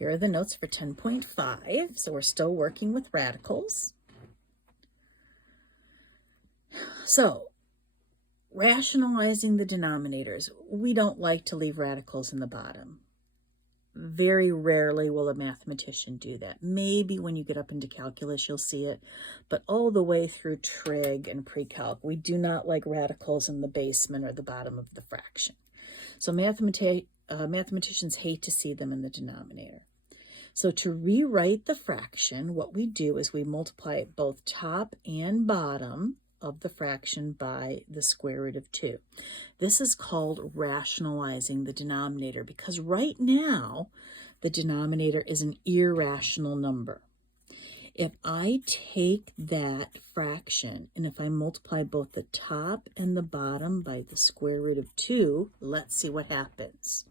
Here are the notes for 10.5. So we're still working with radicals. So rationalizing the denominators. We don't like to leave radicals in the bottom. Very rarely will a mathematician do that. Maybe when you get up into calculus, you'll see it, but all the way through trig and pre-calc, we do not like radicals in the basement or the bottom of the fraction. So mathematicians hate to see them in the denominator. So to rewrite the fraction, what we do is we multiply both top and bottom of the fraction by the square root of 2. This is called rationalizing the denominator because right now the denominator is an irrational number. If I take that fraction and if I multiply both the top and the bottom by the square root of 2, let's see what happens.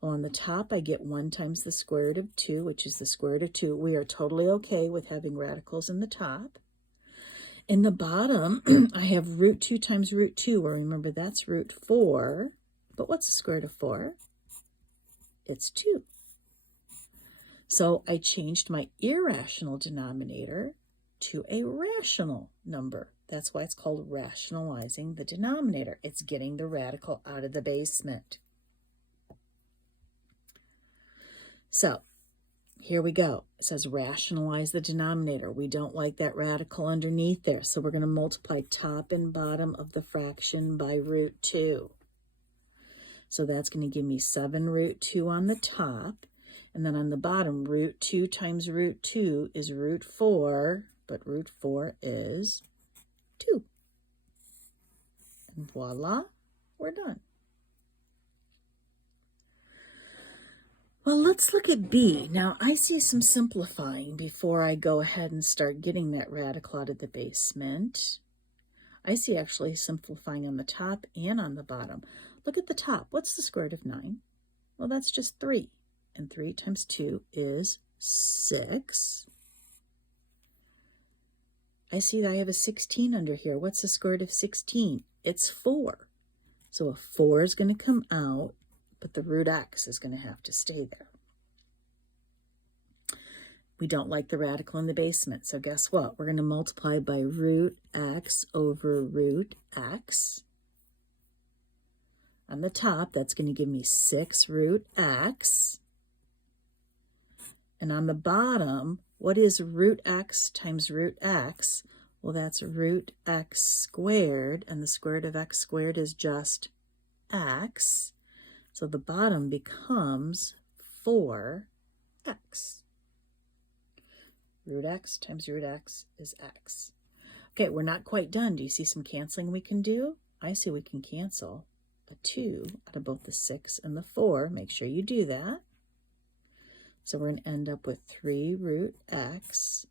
Well, on the top, I get 1 times the square root of 2, which is the square root of 2. We are totally okay with having radicals in the top. In the bottom, I have root 2 times root 2. Well, remember, that's root 4. But what's the square root of 4? It's 2. So I changed my irrational denominator to a rational number. That's why it's called rationalizing the denominator. It's getting the radical out of the basement. So here we go. It says rationalize the denominator. We don't like that radical underneath there. So we're going to multiply top and bottom of the fraction by root 2. So that's going to give me 7 root 2 on the top. And then on the bottom, root 2 times root 2 is root 4. But root 4 is 2. And voila, we're done. Well, let's look at B. Now, I see some simplifying before I go ahead and start getting that radical out of the basement. I see actually simplifying on the top and on the bottom. Look at the top. What's the square root of 9? Well, that's just 3. And 3 times 2 is 6. I see that I have a 16 under here. What's the square root of 16? It's 4. So a 4 is going to come out, but the root x is going to have to stay there. We don't like the radical in the basement, so guess what? We're going to multiply by root x over root x. On the top, that's going to give me 6 root x. And on the bottom, what is root x times root x? Well, that's root x squared, and the square root of x squared is just x. So the bottom becomes 4x. Root x times root x is x. Okay, we're not quite done. Do you see some canceling we can do? I see we can cancel a 2 out of both the 6 and the 4. Make sure you do that. So we're going to end up with 3 root x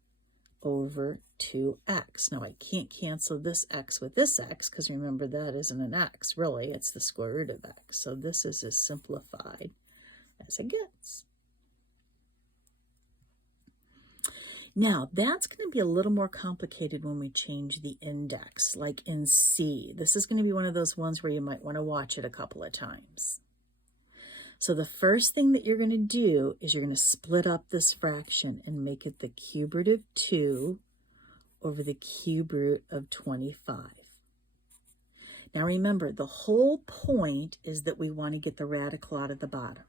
over 2x. Now, I can't cancel this x with this x because remember that isn't an x. Really, it's the square root of x. So this is as simplified as it gets. Now, that's going to be a little more complicated when we change the index, like in C. This is going to be one of those ones where you might want to watch it a couple of times. So the first thing that you're going to do is you're going to split up this fraction and make it the cube root of 2 over the cube root of 25. Now remember, the whole point is that we want to get the radical out of the bottom.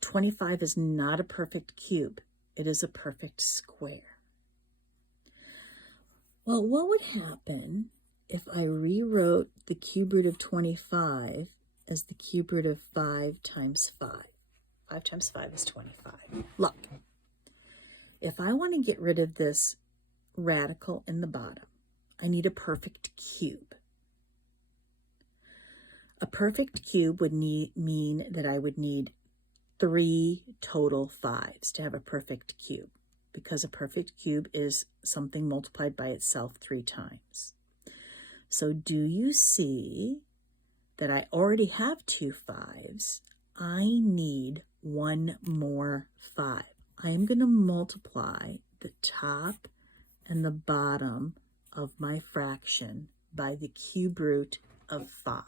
25 is not a perfect cube. It is a perfect square. Well, what would happen if I rewrote the cube root of 25 as the cube root of 5 times 5? 5 times 5 is 25. Look, if I want to get rid of this radical in the bottom, I need a perfect cube. A perfect cube would mean that I would need 3 total 5s to have a perfect cube, because a perfect cube is something multiplied by itself 3 times. So do you see that I already have 2 5s? I need 1 more 5. I am going to multiply the top and the bottom of my fraction by the cube root of 5.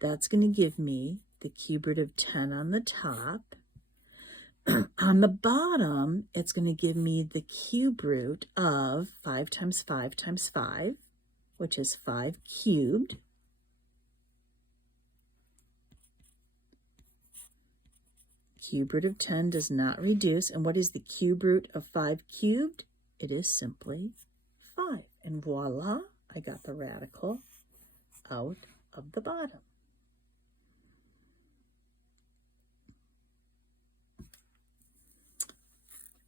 That's going to give me the cube root of 10 on the top. On the bottom, it's going to give me the cube root of 5 times 5 times 5, which is 5 cubed. Cube root of 10 does not reduce. And what is the cube root of 5 cubed? It is simply 5. And voila, I got the radical out of the bottom.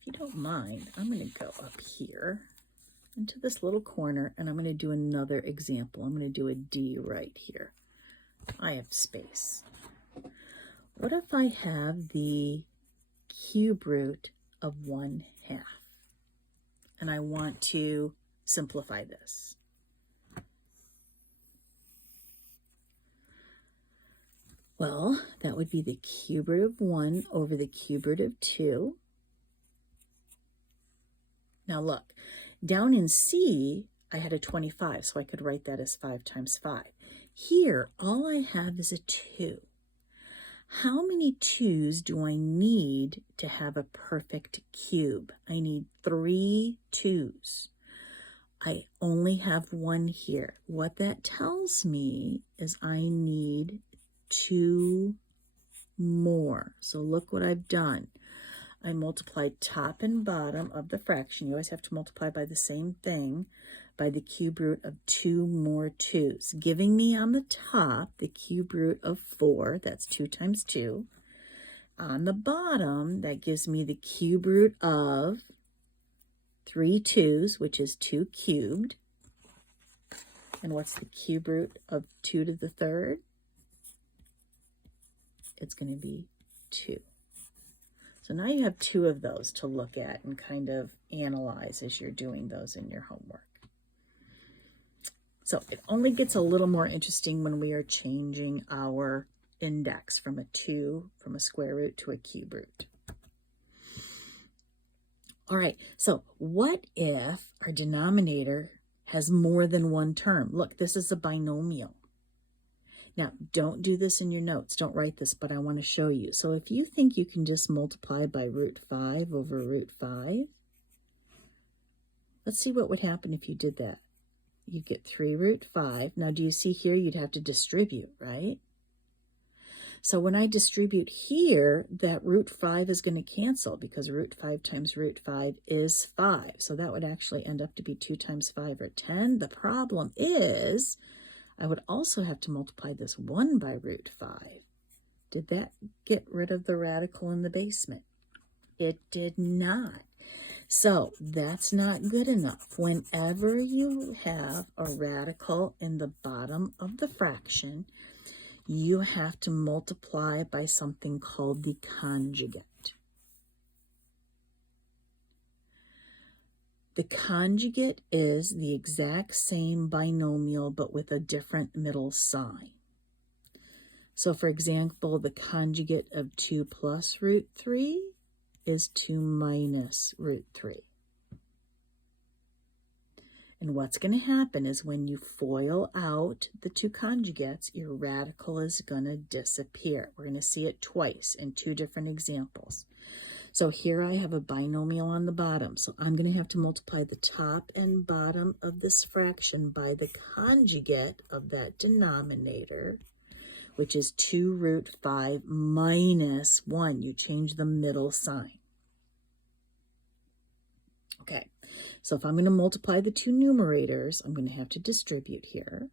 If you don't mind, I'm going to go up here into this little corner, and I'm going to do another example. I'm going to do a D right here. I have space. What if I have the cube root of 1/2? And I want to simplify this. Well, that would be the cube root of 1 over the cube root of 2. Now look, down in C, I had a 25, so I could write that as 5 times 5. Here, all I have is a 2. How many 2's do I need to have a perfect cube? I need 3 2's. I only have 1 here. What that tells me is I need 2 more. So look what I've done. I multiplied top and bottom of the fraction. You always have to multiply by the same thing, by the cube root of 2 more 2's, giving me on the top the cube root of 4. That's 2 times 2. On the bottom, that gives me the cube root of 3 2's, which is 2 cubed. And what's the cube root of 2 to the third? It's going to be 2. So now you have 2 of those to look at and kind of analyze as you're doing those in your homework. So it only gets a little more interesting when we are changing our index from a square root to a cube root. All right, so what if our denominator has more than one term? Look, this is a binomial. Now, don't do this in your notes. Don't write this, but I want to show you. So if you think you can just multiply by root 5 over root 5, let's see what would happen if you did that. You get 3 root 5. Now, do you see here you'd have to distribute, right? So when I distribute here, that root 5 is going to cancel because root 5 times root 5 is 5. So that would actually end up to be 2 times 5 or 10. The problem is I would also have to multiply this 1 by root 5. Did that get rid of the radical in the basement? It did not. So that's not good enough. Whenever you have a radical in the bottom of the fraction, you have to multiply by something called the conjugate. The conjugate is the exact same binomial but with a different middle sign. So for example, the conjugate of 2 plus root 3 is 2 minus root 3. And what's going to happen is when you FOIL out the 2 conjugates, your radical is going to disappear. We're going to see it twice in 2 different examples. So here I have a binomial on the bottom. So I'm going to have to multiply the top and bottom of this fraction by the conjugate of that denominator, which is 2 root 5 minus 1. You change the middle sign. Okay, so if I'm going to multiply the 2 numerators, I'm going to have to distribute here.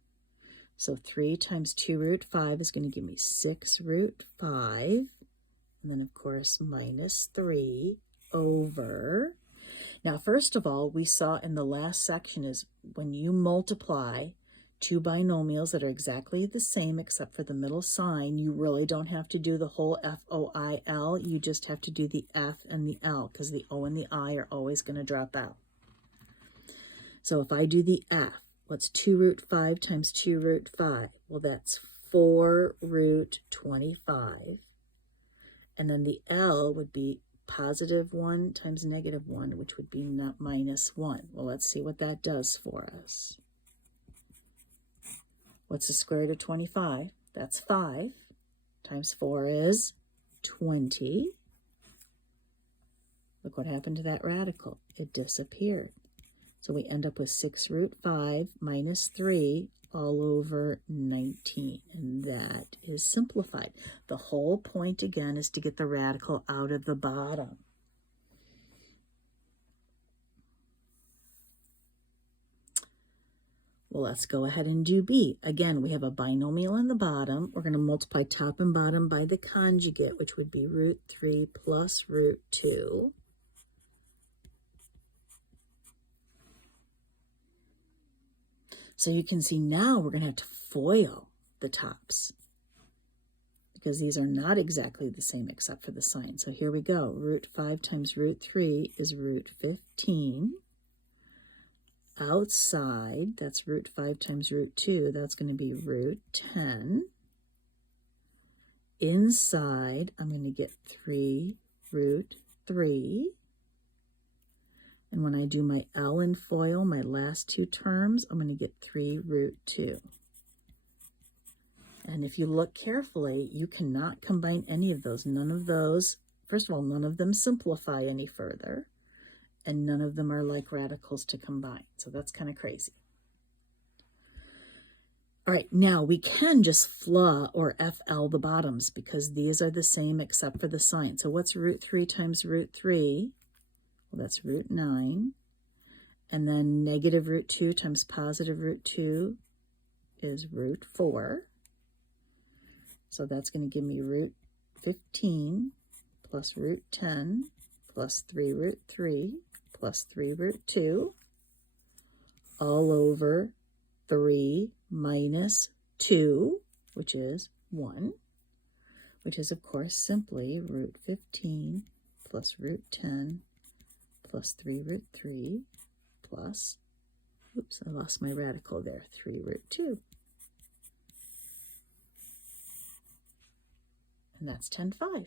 So 3 times 2 root 5 is going to give me 6 root 5. And then, of course, minus 3 over. Now, first of all, we saw in the last section is when you multiply 2 binomials that are exactly the same except for the middle sign, you really don't have to do the whole FOIL. You just have to do the F and the L because the O and the I are always going to drop out. So if I do the F, what's 2 root 5 times 2 root 5? Well, that's 4 root 25. And then the L would be positive 1 times negative 1, which would be not minus 1. Well, let's see what that does for us. What's the square root of 25? That's 5 times 4 is 20. Look what happened to that radical. It disappeared. So we end up with 6 root 5 minus 3 all over 19. And that is simplified. The whole point, again, is to get the radical out of the bottom. Well, let's go ahead and do B. Again, we have a binomial in the bottom. We're going to multiply top and bottom by the conjugate, which would be root 3 plus root 2. So you can see now we're going to have to FOIL the tops because these are not exactly the same except for the sign. So here we go. Root 5 times root 3 is root 15. Outside, that's root 5 times root 2. That's going to be root 10. Inside, I'm going to get 3 root 3. And when I do my L and FOIL, my last two terms, I'm going to get 3 root 2. And if you look carefully, you cannot combine any of those. None of those, first of all, none of them simplify any further. And none of them are like radicals to combine. So that's kind of crazy. All right, now we can just FLA or FL the bottoms because these are the same except for the sign. So what's root 3 times root 3? Well, that's root 9. And then negative root 2 times positive root 2 is root 4. So that's going to give me root 15 plus root 10 plus 3 root 3 plus 3 root 2 all over 3 minus 2, which is 1, which is, of course, simply root 15 plus root 10 plus 3 root 3 plus, oops, I lost my radical there, 3 root 2. And that's 10/5.